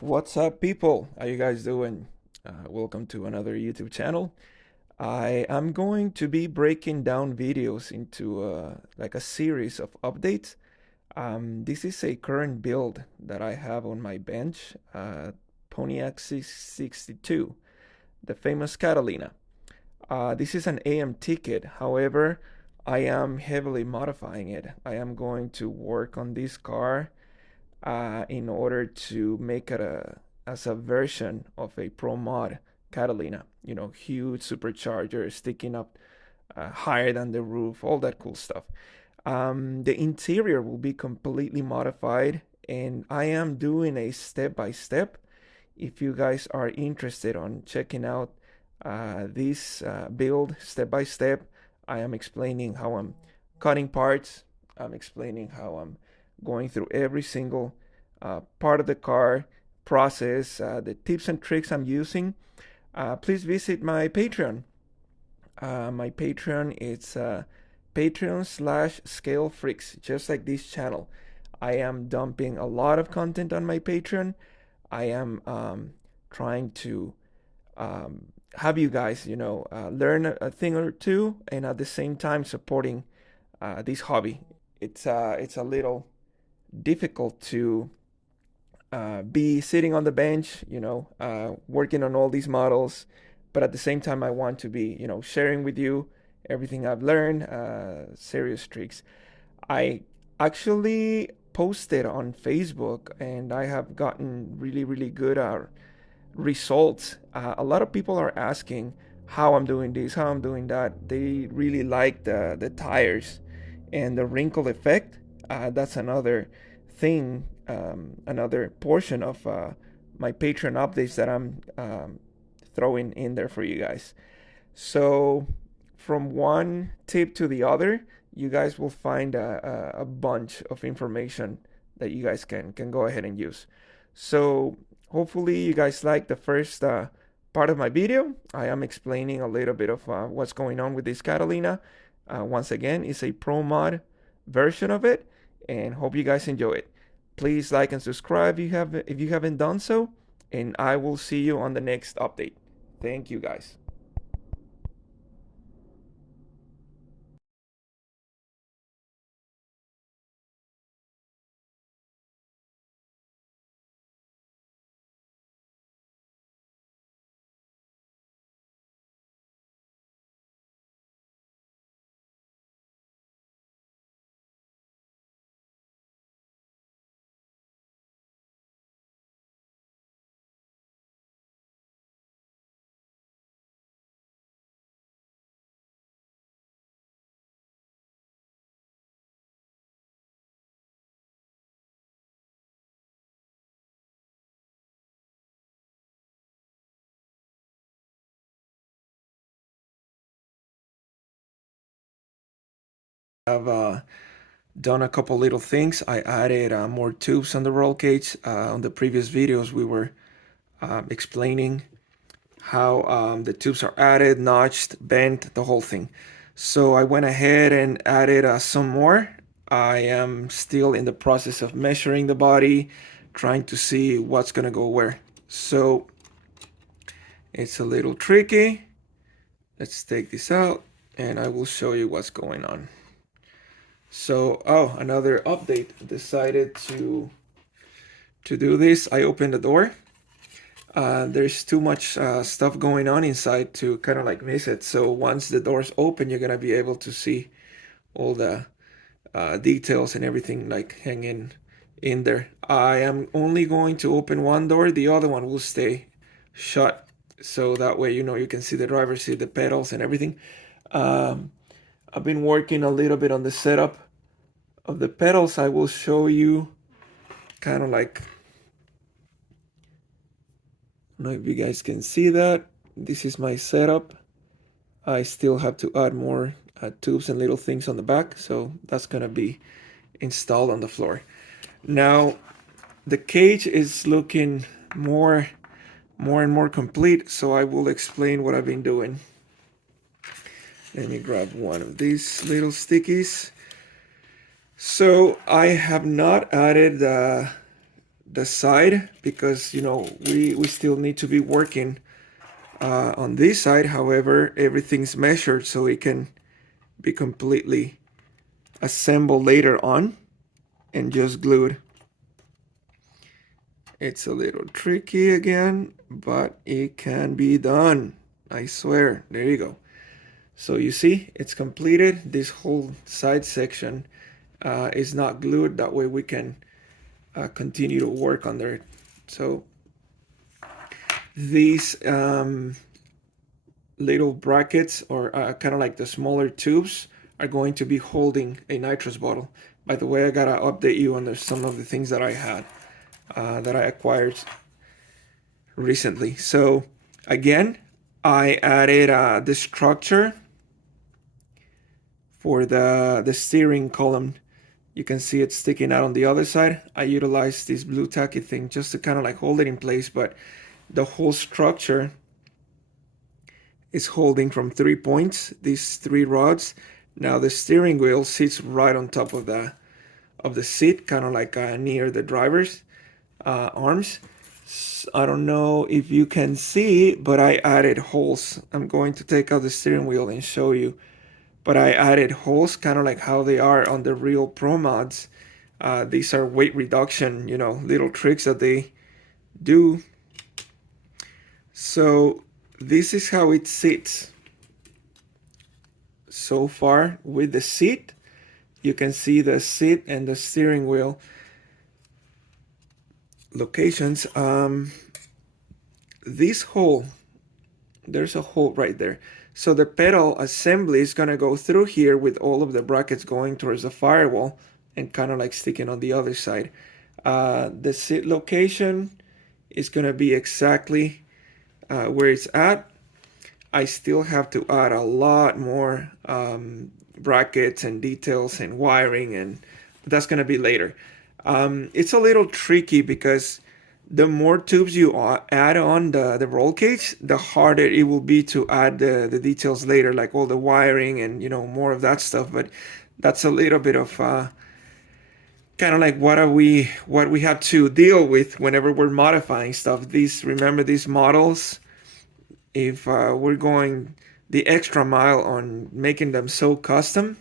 What's up, people? How you guys doing? Welcome to another YouTube channel. I am going to be breaking down videos into like a series of updates. This is a current build that I have on my bench, Pontiac 662, the famous Catalina. This is an AM ticket. However, I am heavily modifying it. I am going to work on this car in order to make it as a version of a Pro Mod Catalina. You know, huge supercharger sticking up higher than the roof, all that cool stuff. The interior will be completely modified, and I am doing a step by step. If you guys are interested on checking out this build step by step, I am explaining how I'm cutting parts. I'm explaining how I'm going through every single part of the car process, the tips and tricks I'm using. Please visit my Patreon. My Patreon is Patreon/Scale Freaks, just like this channel. I am dumping a lot of content on my Patreon. I am trying to have you guys, learn a thing or two, and at the same time supporting this hobby. It's a little difficult to be sitting on the bench, working on all these models, but at the same time, I want to be, sharing with you everything I've learned, serious tricks. I actually posted on Facebook, and I have gotten really, really good results. A lot of people are asking how I'm doing this, how I'm doing that. They really like the tires and the wrinkle effect. That's another thing, another portion of my Patreon updates that I'm throwing in there for you guys. So, from one tip to the other, you guys will find a bunch of information that you guys can go ahead and use. So, hopefully, you guys like the first part of my video. I am explaining a little bit of what's going on with this Catalina. Once again, it's a Pro Mod version of it, and hope you guys enjoy it. Please like and subscribe if you haven't done so, and I will see you on the next update. Thank you guys. I've done a couple little things. I added more tubes on the roll cage. On the previous videos, we were explaining how the tubes are added, notched, bent, the whole thing. So I went ahead and added some more. I am still in the process of measuring the body, trying to see what's gonna go where. So it's a little tricky. Let's take this out and I will show you what's going on. So, oh, another update. Decided to do this. I opened the door. There's too much stuff going on inside to kind of like miss it. So once the doors open, you're gonna be able to see all the details and everything like hanging in there. I am only going to open one door. The other one will stay shut. So that way, you can see the driver's seat, the pedals and everything. Um, I've been working a little bit on the setup of the pedals. I will show you kind of like, I don't know if you guys can see that. This is my setup. I still have to add more tubes and little things on the back, so that's gonna be installed on the floor. Now, the cage is looking more and more complete, so I will explain what I've been doing. Let me grab one of these little stickies. So I have not added the side because we still need to be working on this side. However, everything's measured so it can be completely assembled later on and just glued. It's a little tricky again, but it can be done. I swear. There you go. So you see, it's completed. This whole side section is not glued. That way we can continue to work on there. So these little brackets, or kind of like the smaller tubes, are going to be holding a nitrous bottle. By the way, I gotta update you on some of the things that I had, that I acquired recently. So again, I added the structure for the steering column. You can see it sticking out on the other side. I utilized this blue tacky thing just to kind of like hold it in place, but the whole structure is holding from 3 points, these 3 rods. Now the steering wheel sits right on top of the seat, kind of like near the driver's arms. I don't know if you can see, but I added holes. I'm going to take out the steering wheel and show you. But I added holes, kind of like how they are on the real Pro Mods. These are weight reduction, little tricks that they do. So this is how it sits so far with the seat. You can see the seat and the steering wheel locations. This hole, there's a hole right there. So the pedal assembly is going to go through here with all of the brackets going towards the firewall and kind of like sticking on the other side. The seat location is going to be exactly where it's at. I still have to add a lot more brackets and details and wiring, and that's going to be later. It's a little tricky because the more tubes you add on the roll cage, the harder it will be to add the details later, like all the wiring and more of that stuff. But that's a little bit of kind of like what we have to deal with whenever we're modifying stuff. Remember these models, if we're going the extra mile on making them so custom,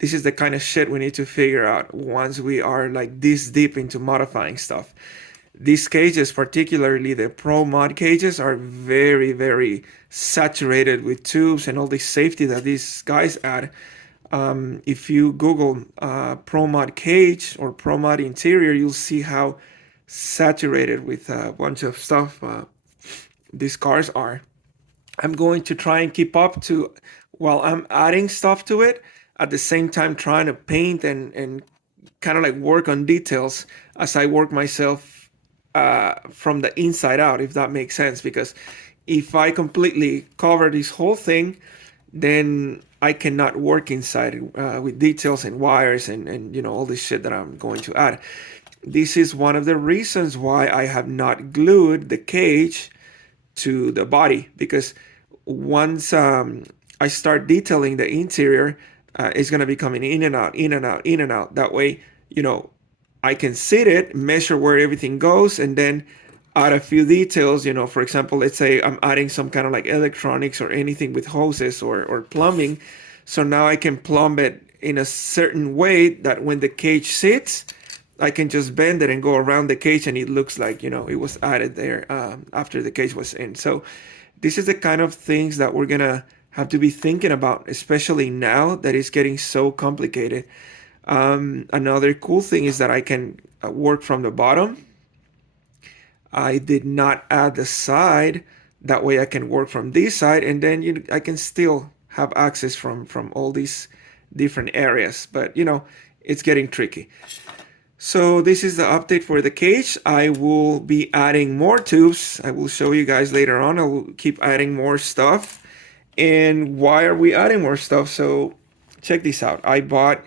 this is the kind of shit we need to figure out once we are like this deep into modifying stuff. These cages, particularly the Pro Mod cages, are very, very saturated with tubes and all the safety that these guys add. If you Google Pro Mod cage or Pro Mod interior, you'll see how saturated with a bunch of stuff these cars are. I'm going to try and keep up to, while I'm adding stuff to it, at the same time trying to paint and kind of like work on details as I work myself from the inside out, if that makes sense. Because if I completely cover this whole thing, then I cannot work inside with details and wires and all this shit that I'm going to add. This is one of the reasons why I have not glued the cage to the body, because once I start detailing the interior, it's going to be coming in and out, in and out, in and out. That way, I can sit it, measure where everything goes, and then add a few details. For example, let's say I'm adding some kind of like electronics or anything with hoses or plumbing. So now I can plumb it in a certain way that when the cage sits, I can just bend it and go around the cage and it looks like, it was added there after the cage was in. So this is the kind of things that we're going to have to be thinking about, especially now that it's getting so complicated. Another cool thing is that I can work from the bottom. I did not add the side. That way I can work from this side, and then I can still have access from all these different areas. But, it's getting tricky. So this is the update for the cage. I will be adding more tubes. I will show you guys later on. I will keep adding more stuff. And why are we adding more stuff? So check this out. I bought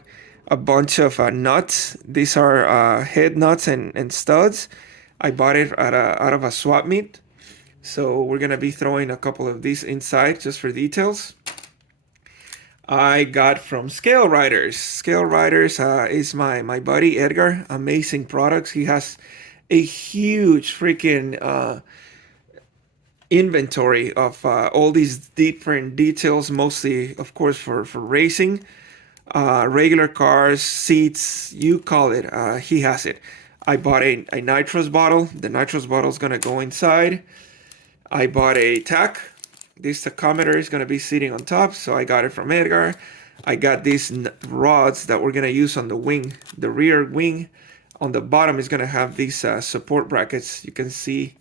a bunch of nuts. These are head nuts and studs. I bought it out of a swap meet. So we're going to be throwing a couple of these inside just for details. I got from Scale Riders. Scale Riders is my buddy Edgar. Amazing products. He has a huge freaking inventory of all these different details, mostly, of course, for racing, regular cars, seats, you call it. He has it. I bought a nitrous bottle. The nitrous bottle is going to go inside. I bought a tack. This tachometer is going to be sitting on top, so I got it from Edgar. I got these rods that we're going to use on the wing, the rear wing. On the bottom is going to have these support brackets. You can see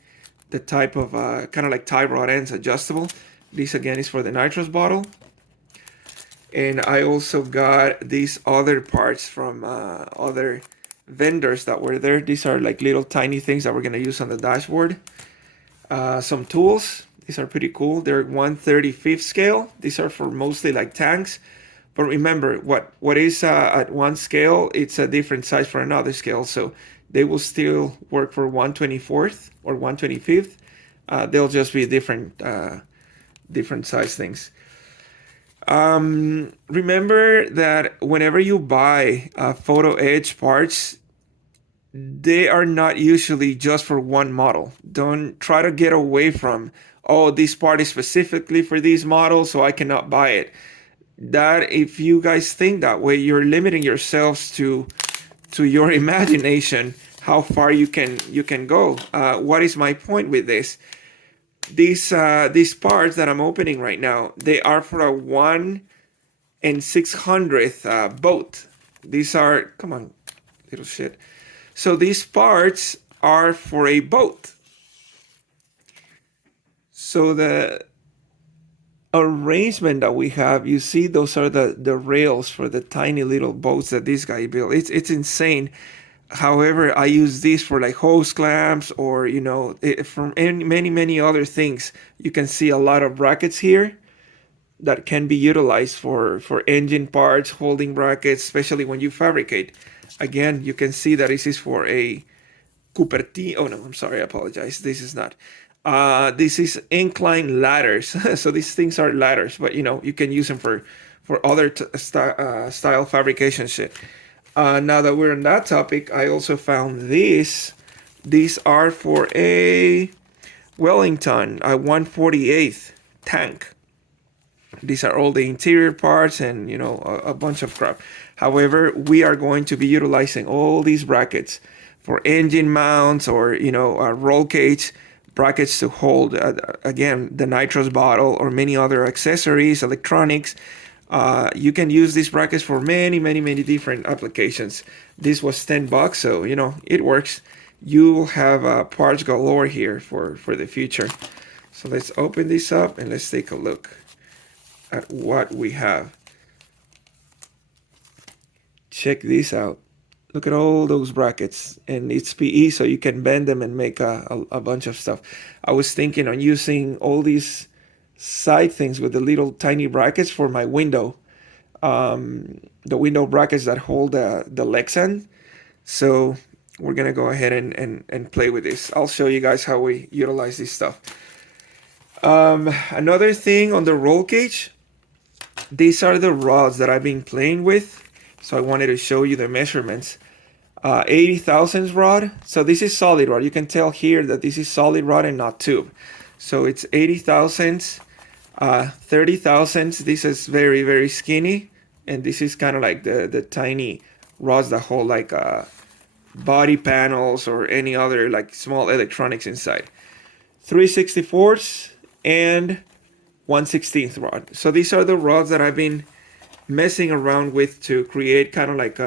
the type of kind of like tie rod ends, adjustable. This again is for the nitrous bottle. And I also got these other parts from other vendors that were there. These are like little tiny things that we're going to use on the dashboard. Some tools. These are pretty cool. They're 1/35 scale. These are for mostly like tanks. But remember, what is at one scale, it's a different size for another scale. So they will still work for 1/24th or 1/25th. They'll just be different size things. Remember that whenever you buy photo edge parts, they are not usually just for one model. Don't try to get away from, oh, this part is specifically for these models, so I cannot buy it. That, if you guys think that way, you're limiting yourselves to your imagination, how far you can go. What is my point with this? These parts that I'm opening right now, they are for a 1/600th boat. These are, come on, little shit. So these parts are for a boat. So the arrangement that we have, you see, those are the rails for the tiny little boats that this guy built. It's insane. However, I use these for like hose clamps, or for many other things. You can see a lot of brackets here that can be utilized for engine parts, holding brackets, especially when you fabricate. Again, you can see that this is for a Cupertino. Oh no, I'm sorry, I apologize. This is not. This is incline ladders. So these things are ladders, but you can use them for other style fabrication shit. Now that we're on that topic, I also found these. These are for a Wellington, a 1/48th tank. These are all the interior parts and a bunch of crap. However, we are going to be utilizing all these brackets for engine mounts, or roll cage brackets to hold again the nitrous bottle or many other accessories, electronics. You can use these brackets for many different applications. This was $10, so it works. You have parts galore here for the future. So let's open this up and let's take a look at what we have. Check this out. Look at all those brackets, and it's PE, so you can bend them and make a bunch of stuff. I was thinking on using all these side things with the little tiny brackets for my window, the window brackets that hold the Lexan. So we're gonna go ahead and play with this. I'll show you guys how we utilize this stuff. Another thing on the roll cage, these are the rods that I've been playing with. So I wanted to show you the measurements. 80 thousandths rod. So this is solid rod. You can tell here that this is solid rod and not tube. So it's 80 thousandths, 30 thousandths. This is very skinny. And this is kind of like the tiny rods that hold like body panels or any other like small electronics inside. 3/64ths and 1/16th rod. So these are the rods that I've been messing around with to create kind of like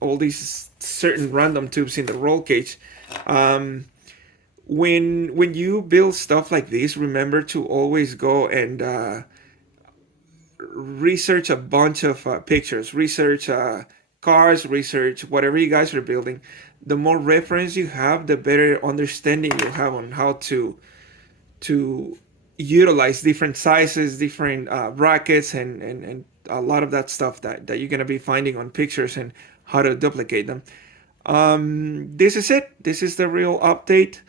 all these certain random tubes in the roll cage. When you build stuff like this, remember to always go and research a bunch of pictures, research cars, research whatever you guys are building. The more reference you have, the better understanding you have on how to utilize different sizes, different brackets, and a lot of that stuff that you're going to be finding on pictures and how to duplicate them. This is it. This is the real update.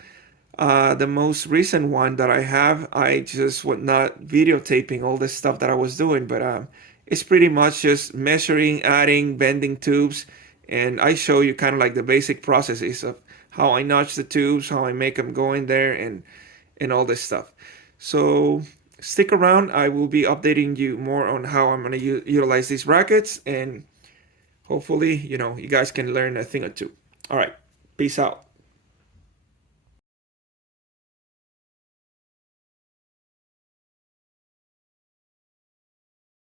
The most recent one that I have, I just was not videotaping all the stuff that I was doing, but it's pretty much just measuring, adding, bending tubes, and I show you kind of like the basic processes of how I notch the tubes, how I make them go in there, and all this stuff. So stick around. I will be updating you more on how I'm going to utilize these brackets, and hopefully, you guys can learn a thing or two. All right, peace out.